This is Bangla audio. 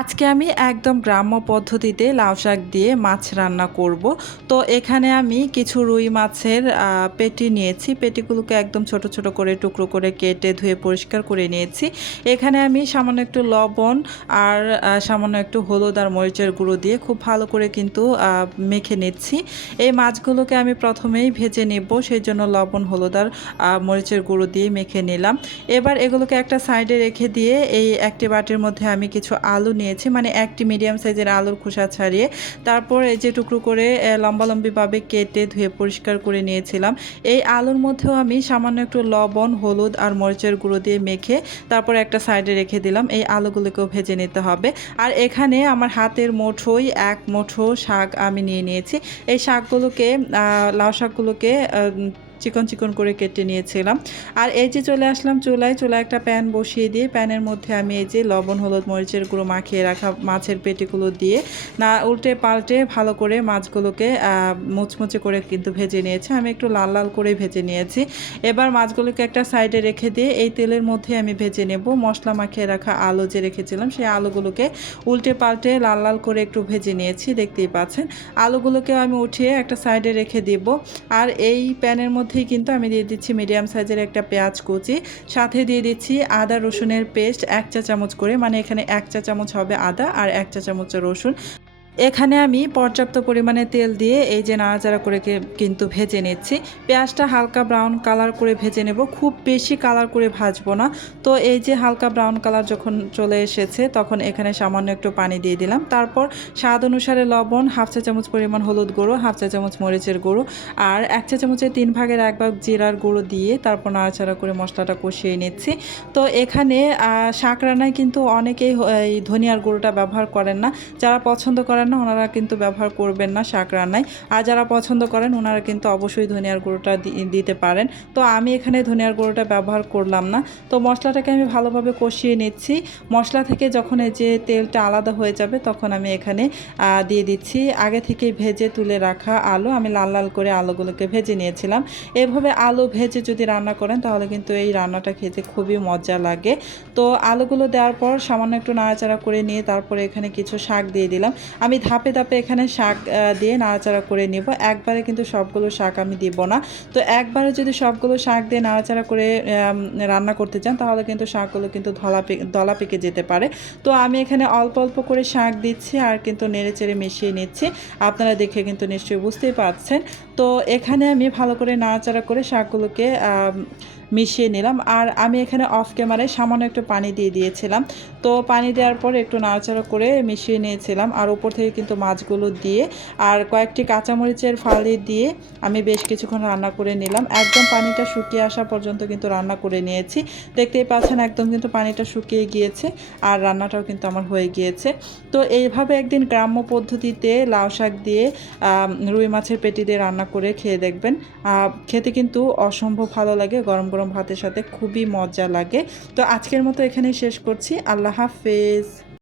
আজকে আমি একদম গ্রাম্য পদ্ধতিতে লাউ শাক দিয়ে মাছ রান্না করব। তো এখানে আমি কিছু রুই মাছের পেটি নিয়েছি। পেটিগুলোকে একদম ছোট ছোট করে টুকরো করে কেটে ধুয়ে পরিষ্কার করে নিয়েছি। এখানে আমি সামান্য একটু লবণ আর সামান্য একটু হলুদ আর মরিচের গুঁড়ো দিয়ে খুব ভালো করে কিন্তু মেখে নিচ্ছি। এই মাছগুলোকে আমি প্রথমেই ভেজে নেব, সেই জন্য লবণ হলুদ আর মরিচের গুঁড়ো দিয়ে মেখে নিলাম। এবার এগুলোকে একটা সাইডে রেখে দিয়ে এই একটি বাটির মধ্যে আমি কিছু আলু নিয়েছি, মানে একটি মিডিয়াম সাইজের আলুর খোসা ছাড়িয়ে তারপর এই যে টুকরো করে লম্বালম্বিভাবে কেটে ধুয়ে পরিষ্কার করে নিয়েছিলাম। এই আলুর মধ্যেও আমি সামান্য একটু লবণ হলুদ আর মরিচের গুঁড়ো দিয়ে মেখে তারপর একটা সাইডে রেখে দিলাম। এই আলুগুলোকেও ভেজে নিতে হবে। আর এখানে আমার হাতের মুঠোয় এক মুঠো শাক আমি নিয়ে নিয়েছি। এই শাকগুলোকে লাউ শাকগুলোকে চিকন চিকন করে কেটে নিয়েছিলাম। আর এই যে চলে আসলাম চুলায় একটা প্যান বসিয়ে দিয়ে প্যানের মধ্যে আমি এই যে লবণ হলুদ মরিচের গুঁড়ো মাখিয়ে রাখা মাছের পেটিগুলো দিয়ে না উল্টে পাল্টে ভালো করে মাছগুলোকে মুচমুচে করে কিন্তু ভেজে নিয়েছি। আমি একটু লাল লাল করে ভেজে নিয়েছি। এবার মাছগুলোকে একটা সাইডে রেখে দিয়ে এই তেলের মধ্যে আমি ভেজে নেব মশলা মাখিয়ে রাখা আলু যে রেখেছিলাম সেই আলুগুলোকে উল্টে পাল্টে লাল লাল করে একটু ভেজে নিয়েছি, দেখতেই পাচ্ছেন। আলুগুলোকেও আমি উঠিয়ে একটা সাইডে রেখে দিব। আর এই প্যানের মধ্যেই কিন্তু আমি দিয়ে দিচ্ছি মিডিয়াম সাইজের একটা পেঁয়াজ কুচি, সাথে দিয়ে দিচ্ছি আদা রসুনের পেস্ট 1 চা চামচ করে, মানে এখানে 1 চা চামচ হবে আদা আর 1 চা চামচ রসুন। এখানে আমি পর্যাপ্ত পরিমাণে তেল দিয়ে এই যে নাড়াচাড়া করে কিন্তু ভেজে নিচ্ছি। পেঁয়াজটা হালকা ব্রাউন কালার করে ভেজে নেব, খুব বেশি কালার করে ভাজবো না। তো এই যে হালকা ব্রাউন কালার যখন চলে এসেছে তখন এখানে সামান্য একটু পানি দিয়ে দিলাম। তারপর স্বাদ অনুসারে লবণ, 1/2 চা চামচ পরিমাণ হলুদ গুঁড়ো, 1/2 চা চামচ মরিচের গুঁড়ো আর 1 চা চামচের 3 ভাগের 1 ভাগ জিরার গুঁড়ো দিয়ে তারপর নাড়াচাড়া করে মশলাটা কষিয়ে নিচ্ছি। তো এখানে শাক রান্নায় কিন্তু অনেকেই এই ধনিয়ার গুঁড়োটা ব্যবহার করেন না। যারা পছন্দ করেন না ওনারা কিন্তু ব্যবহার করবেন না শাক রান্নায়। আর যারা পছন্দ করেন ওনারা কিন্তু অবশ্যই ধনিয়ার গুঁড়োটা দিতে পারেন। তো আমি এখানে ধনিয়ার গুঁড়োটা ব্যবহার করলাম না। তো মশলাটাকে আমি ভালোভাবে কষিয়ে নিচ্ছি। মশলা থেকে যখন এই যে তেলটা আলাদা হয়ে যাবে তখন আমি এখানে দিয়ে দিচ্ছি আগে থেকে ভেজে তুলে রাখা আলু। আমি লাল লাল করে আলুগুলোকে ভেজে নিয়েছিলাম। এভাবে আলু ভেজে যদি রান্না করেন তাহলে কিন্তু এই রান্নাটা খেতে খুবই মজা লাগে। তো আলুগুলো দেওয়ার পর সামান্য একটু নাড়াচাড়া করে নিয়ে তারপরে এখানে কিছু শাক দিয়ে দিলাম। আমি ধাপে ধাপে এখানে শাক দিয়ে নাড়াচাড়া করে নেব, একবারে কিন্তু সবগুলো শাক আমি দিব না। তো একবারে যদি সবগুলো শাক দিয়ে নাড়াচাড়া করে রান্না করতে চান তাহলে কিন্তু শাকগুলো কিন্তু দলা পেকে যেতে পারে। তো আমি এখানে অল্প অল্প করে শাক দিচ্ছি আর কিন্তু নেড়েচেড়ে মিশিয়ে নিচ্ছি। আপনারা দেখে কিন্তু নিশ্চয়ই বুঝতেই পারছেন। তো এখানে আমি ভালো করে নাড়াচাড়া করে শাকগুলোকে মিশিয়ে নিলাম। আর আমি এখানে অফ ক্যামেরায় সামান্য একটু পানি দিয়ে দিয়েছিলাম। তো পানি দেওয়ার পরে একটু নাড়াচাড়া করে মিশিয়ে নিয়েছিলাম আর উপর থেকে কিন্তু মাছগুলো দিয়ে আর কয়েকটি কাঁচামরিচের ফালি দিয়ে আমি বেশ কিছুক্ষণ রান্না করে নিলাম। একদম পানিটা শুকিয়ে আসা পর্যন্ত কিন্তু রান্না করে নিয়েছি। দেখতেই পাচ্ছেন একদম কিন্তু পানিটা শুকিয়ে গিয়েছে আর রান্নাটাও কিন্তু আমার হয়ে গিয়েছে। তো এইভাবে একদিন গ্রাম্য পদ্ধতিতে লাউ শাক দিয়ে রুই মাছের পেটি দিয়ে রান্না করে খেয়ে দেখবেন। খেতে কিন্তু অসম্ভব ভালো লাগে, গরম গরম ভাতের সাথে খুবই মজা লাগে। তো আজকের মতো এখানেই শেষ করছি। আল্লাহ হাফেজ।